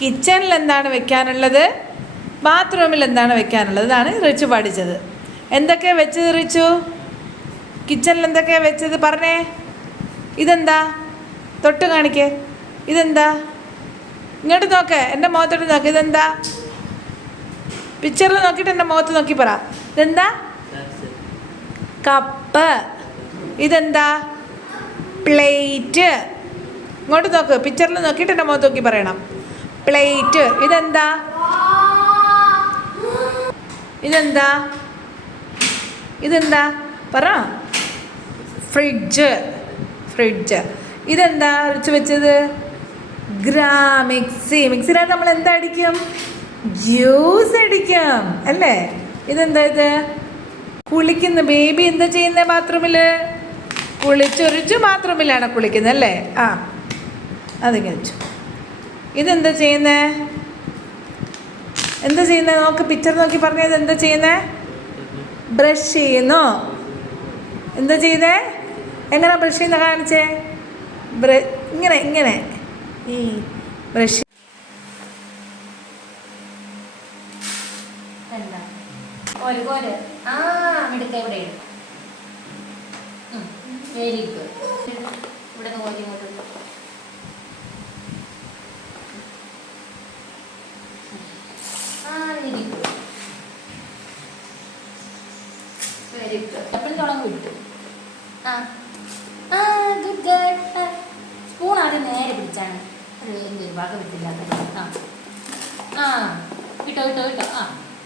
കിച്ചണിൽ എന്താണ് വെക്കാനുള്ളത്? ബാത്റൂമിൽ എന്താണ് വെക്കാനുള്ളത്? ഇതാണ് റിച്ചു പഠിച്ചത്. എന്തൊക്കെ വെച്ചത് റിച്ചു? കിച്ചണിൽ എന്തൊക്കെ വെച്ചത്? പറഞ്ഞേ. ഇതെന്താ? തൊട്ട് കാണിക്കേ. ഇതെന്താ? ഇങ്ങോട്ട് നോക്ക്. എന്റെ മുഖത്തോട്ട് നോക്ക്. ഇതെന്താ? പിക്ചറിൽ നോക്കിയിട്ട് എന്റെ മുഖത്ത് നോക്കി പറ. ഇതെന്താ? കപ്പ് ഇതെന്താ? പ്ലേറ്റ് ഇങ്ങോട്ട് നോക്ക്. പിക്ചറിൽ നോക്കിയിട്ട് എന്റെ മുഖത്ത് നോക്കി പറയണം. പ്ലേറ്റ്. ഇതെന്താ? ഇതെന്താ? ഇതെന്താ? പറ. ഫ്രിഡ്ജ്. ഫ്രിഡ്ജ്. ഇതെന്താ അരച്ച് വെച്ചത്? ഗ്രാ മിക്സി. മിക്സിയിലാണ് നമ്മൾ എന്താ അടിക്കും? ജ്യൂസ് അടിക്കാം. അല്ലേ? ഇതെന്താ ഇത്? കുളിക്കുന്ന ബേബി എന്താ ചെയ്യുന്ന ബാത്റൂമിൽ കുളിച്ചൊരിച്ച് ബാത്റൂമിലാണ് കുളിക്കുന്നത് അല്ലേ? ആ. അതിങ്ങനെ വെച്ചു. ഇതെന്താ ചെയ്യുന്നേ? എന്താ ചെയ്യുന്നത് നമുക്ക് പിക്ചർ നോക്കി പറഞ്ഞത് എന്താ ചെയ്യുന്നേ? ബ്രഷ് ചെയ്യുന്നു? എന്താ ചെയ്തേ എങ്ങനെ ബ്രഷ് ചെയ്യുന്ന കാണിച്ചേ? ബ്ര ഇങ്ങനെ ഇങ്ങനെ. ഈ ബ്രഷ് വെരി ഗുഡ് ഇവിടെ നിന്ന് കോരി ഇങ്ങോട്ട് ഇടും. ആ വെരി ഗുഡ് വെരി വിട്ടു ആ. ആ ഗുഡ് ഗേൾ സ്പൂൺ ആദ്യം നേരെ പിടിച്ചാണ്. എന്തൊരു ഭാഗം വിട്ടില്ലാത്ത ആ. ആ. കിട്ടോ കിട്ടോ കിട്ടോ ആ.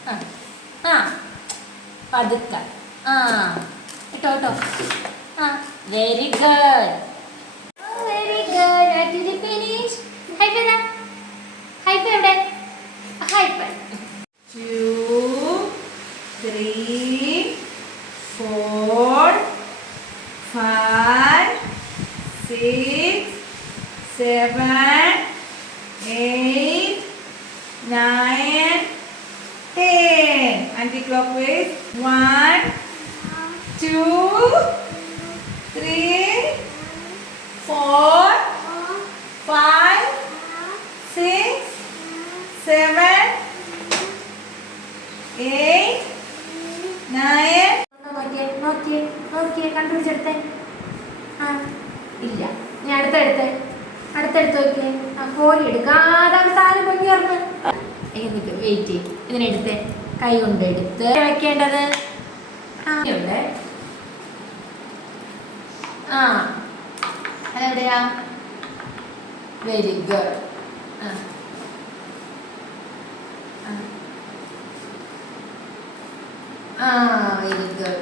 ആ. ആ. പതുക്കെ. ആ. കിട്ടോ കിട്ടോ ആ. Very good five, six, seven, eight, nine, ten. Anti-clockwise. One, two, three, four, five, six, seven, eight, നോക്കിയേ കണ്ടുപിടിച്ചെടുത്തേ ആ ഇല്ല. ഞാൻ അടുത്തെടുത്തേ. അടുത്തെടുത്ത് നോക്കിയേ. ആ കോരി എടുക്കാതെ സാധനം പൊങ്ങി ഇറങ്ങ് എന്നിട്ട് വെയിറ്റ് ചെയ്യും. ഇതിനെടുത്ത് കൈ കൊണ്ട് എടുത്ത്. വെക്കേണ്ടത്? ഇവിടെ. ആ അതെവിടെയാ? വെരി ഗുഡ് ആ. ആ. Very good